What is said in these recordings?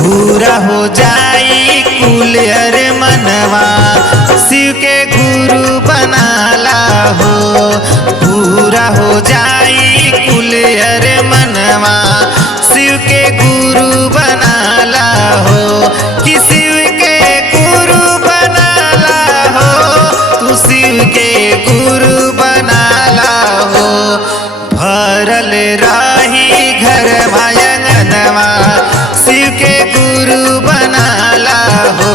पूरा हो जाई कुल अरे मनवा शिव के गुरु बनाला हो। पूरा हो जाई कुल अरे मनवा शिव के गुरु बनाला हो। कि शिव के गुरु बनाला हो, तू शिव के गुरु बनाला हो। भरल रही घर आंगनवा शिव के गुरु बनाला हो।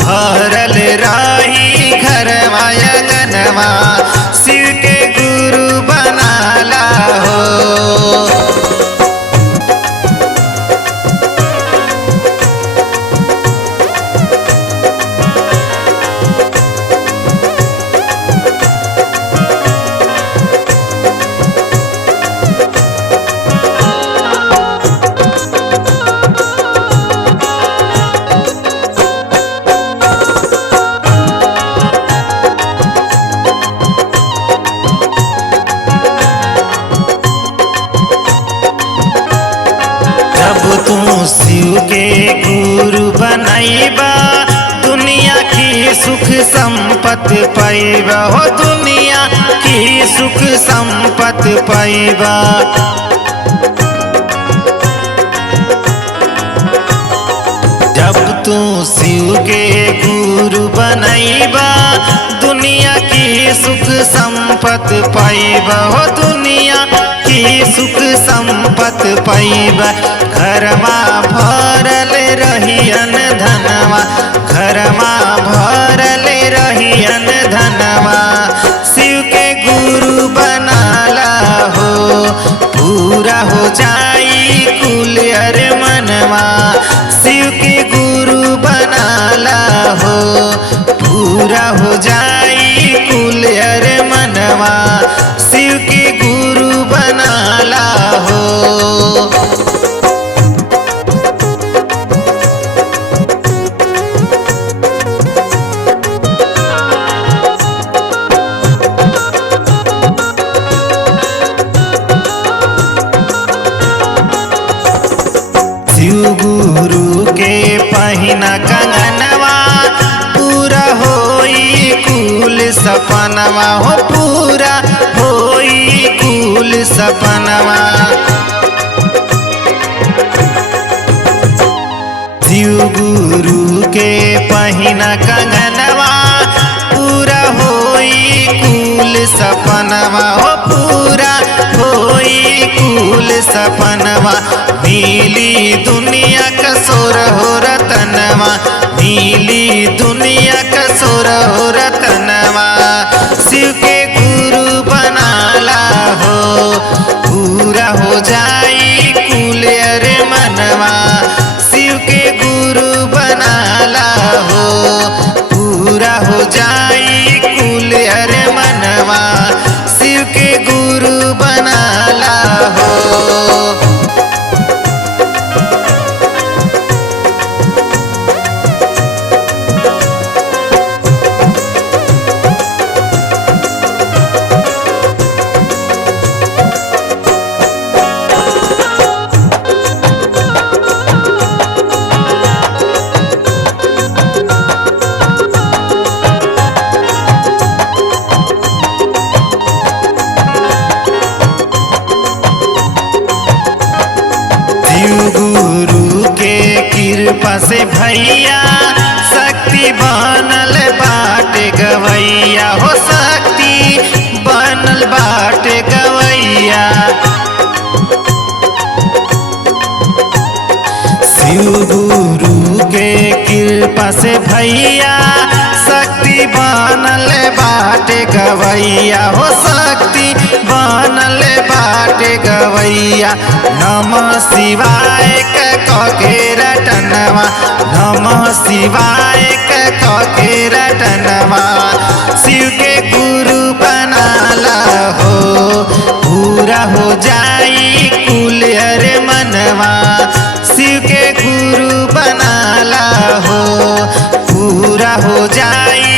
भरल रही घर आंगनवा शिव के गुरु बनाला हो। जब तू शिव के गुरु बनाइबा दुनिया की सुख संपत्ति पाइबा हो। दुनिया की सुख संपत्ति पाइबा। जब तू शिव के गुरु बनाइबा दुनिया की सुख संपत्ति पाइबा हो। दुनिया की सुख संपत्ति पाइबा। घरमा भरल रहियन धनवा, घरमा भरल रहियन धनवा शिव के गुरु बनाला हो। पूरा हो जाई कुल अरे मनवा शिव के गुरु बनाला हो। पूरा हो जाई कुल अरे मनवा शिव के गुरु बनाला हो। शिव गुरु के पहिना कंगनवा पूरा होई कुल सपनवा हो। पूरा होई कुल सपनवा। शिव गुरु के पहिना कंगनवा पूरा होई कुल सपनवा हो। पूरा होई कुल सपनवा। नीली दुनिया का सोर हो रतनवा, नीली दुनिया का सोर हो रतनवा शिव के गुरु बनाला हो। पूरा हो जाई कुल अरे मनवा शिव के गुरु बनाला हो। पूरा हो जाई कुल अरे मनवा शिव के गुरु बनाला हो। गुरु के कृपा से भैया शक्ति बनल बाटे गवैया हो। शक्ति बनल बाटे गवैया। शिव गुरु के कृपा से भैया शक्ति बनल बाटे गवैया हो। शक्ति बनल बाटे गवैया। नमः शिवाय के रटनवा, नमः शिवाय के रटनवा हो जाई